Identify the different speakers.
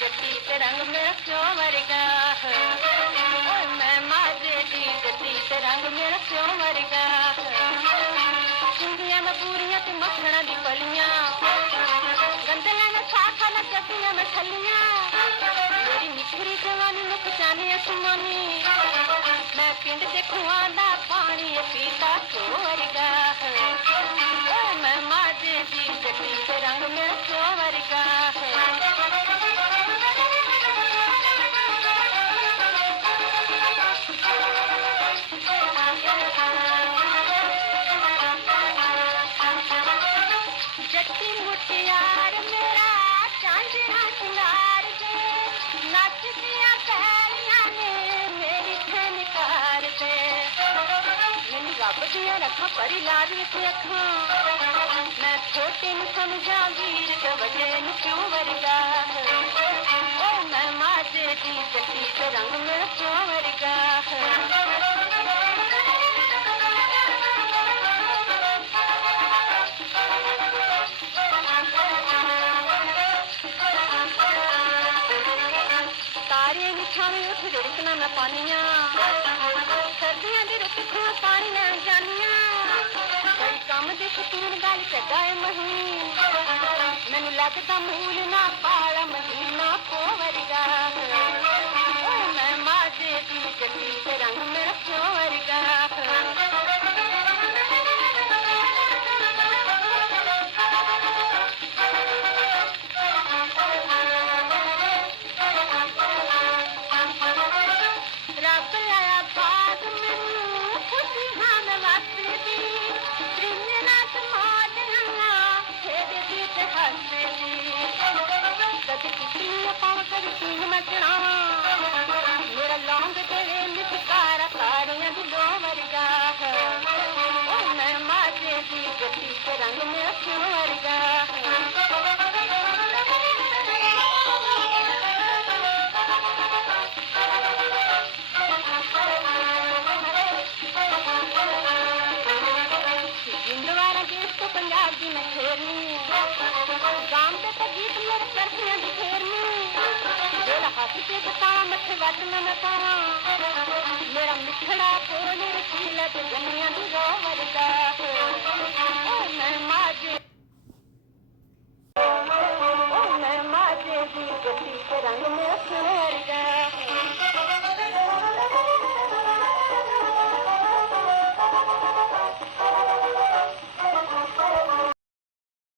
Speaker 1: गति तरंग में रखियो मरगा मैं माजे जी गति तरंग में रखियो मरगा सिंधिया में पूरिया ते मखण दी पलिया गंदला में छाखा न चपिया में ठलिया मेरी निखरी जवानी मुख जाने असमानी मैं पिंड से खुआंदा पानी पीता चोरी ਦੀਆਂ ਰੱਖਾਂ ਪਰੀ ਲਾਜ ਵਿੱਚ ਅੱਖਾਂ ਮੈਂ ਛੋਟੇ ਨੂੰ ਸਮਝਾ ਵੀਰ ਤੇ ਵੱਡੇ ਨੂੰ ਕਿਉਂ ਤਾਰੇ ਨਿਛਾਵੇਂ ਉੱਠ ਰੜਕਣਾ ਮੈਂ ਪਾਨੀਆਂ ਸਰਦੀਆਂ ਦੀ ਰੁੱਤ ਪਾਣੀ ਪਾਣੀਆਂ ਜਾਨੀਆਂ ਕੋਈ ਕੰਮ ਦੇ ਸ਼ਕੀਨ ਗੱਲ ਚੱਗਾ ਏ ਮਹੀ ਮੈਨੂੰ ਲੱਗਦਾ ਮੂਲ ਨਾ ਪਾਲਾ, ਮਹੀਨਾ ਪੋਵਰਗਾ ಕಟ್ಟಿನ के बताया मठ वट न पावा मेरा मिठड़ा पूर्ण रसीलत दुनिया दी गोवर का ओ मैं माजे ओ मैं माजे दी गति के रंग